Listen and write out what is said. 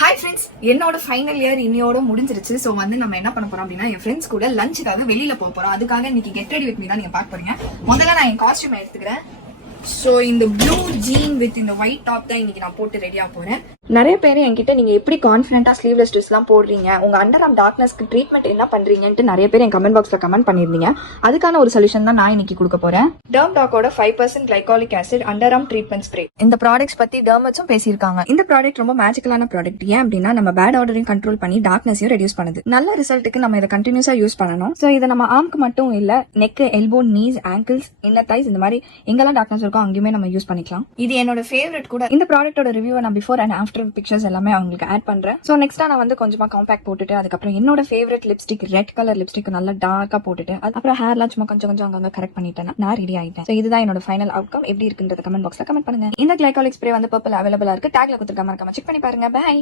Hi friends, என்னோட final year இன்னையோட முடிஞ்சிருச்சு. ஸோ நம்ம என்ன பண்ண போறோம் அப்படின்னா, என் ஃப்ரெண்ட்ஸ் கூட லஞ்சுக்காக வெளியில போறோம். அதுக்காக இன்னைக்கு கெட் ரெடி வித் மீ தான் நீங்க பார்க்க போறீங்க. முதல்ல நான் என் காஸ்டியூம் எடுத்துக்கிறேன். ஸோ இந்த ப்ளூ ஜீன் வித் இந்த ஒயிட் டாப் தான் இன்னைக்கு நான் போட்டு ரெடியா போறேன். நிறைய பேர் என்கிட்ட நீங்க எப்படி கான்ஃபிடென்ட்டா ஸ்லீவ்லெஸ் ட்ரெஸ்லாம் போடுறீங்க, உங்க அண்டர் ஆர்ம் டார்க்னஸ்க்கு ட்ரீட்மெண்ட் என்ன பண்றீங்கன்ட்டு நிறைய பேர் என் கமெண்ட் பாக்ஸ்ல கமெண்ட் பண்ணிருந்தீங்க. அதுக்கான ஒரு சொல்யூஷன் தான் நான் இன்னைக்கு கொடுக்க போறேன். டர்ம் டாக்கோட 5% glycolic acid underarm treatment spray. இந்த ப்ராடக்ட்ஸ் பத்தி டர்மட்ஸும் பேசியிருக்காங்க. இந்த ப்ராடக்ட் ரொம்ப மேஜிக்கலான ப்ராடக்ட். ஏன் அப்படின்னா நம்ம பேட் ஆர்டரையும் கண்ட்ரோல் பண்ணி டார்க்னஸையும் ரெடியூஸ் பண்ணுது. நல்ல ரிசல்ட்டுக்கு நம்ம இதை கண்டினியூஸா யூஸ் பண்ணணும். ஸோ இதை நம்ம ஆர்ம்க்கு மட்டும் இல்ல, neck, elbow, knees, ankles, inner thighs, இந்த மாதிரி எங்கெல்லாம் டார்க்னஸ் இருக்கோ அங்கேயுமே நம்ம யூஸ் பண்ணிக்கலாம். இது என்னோட ஃபேவரட் கூட. இந்த ப்ராடக்ட்டோட ரிவ்யூவை நான் பிஃபோர் அண்ட் ஆஃப்டர் பிக்சர்ஸ் எல்லாமே உங்களுக்கு ஆட் பண்றேன். சோ நெக்ஸ்டா நான் வந்து கொஞ்சமா காம்பாக்ட் போட்டுட்டு அதுக்கப்புறம் என்னோட favourite lipstick, red colour lipstick நல்லா டார்க்கா போட்டுட்டு அப்புறம் ஹேர்லாம் சும்மா கொஞ்சம் அங்க கரெக்ட் பண்ணிட்டேன். நான் ரெடி ஆயிட்டேன். சோ இதுதான் என்னோட ஃபைனல் அவுட்கம். எப்படி இருக்குன்றது கமெண்ட் பாக்ஸ்ல கமெண்ட் பண்ணுங்க. இந்த கிளைகாலிக் ஸ்ப்ரே வந்து பர்பிள் அவைலபிளா இருக்கு. டேக்ல கொடுத்திருக்க மறக்காம செக் பண்ணி பாருங்க. பை.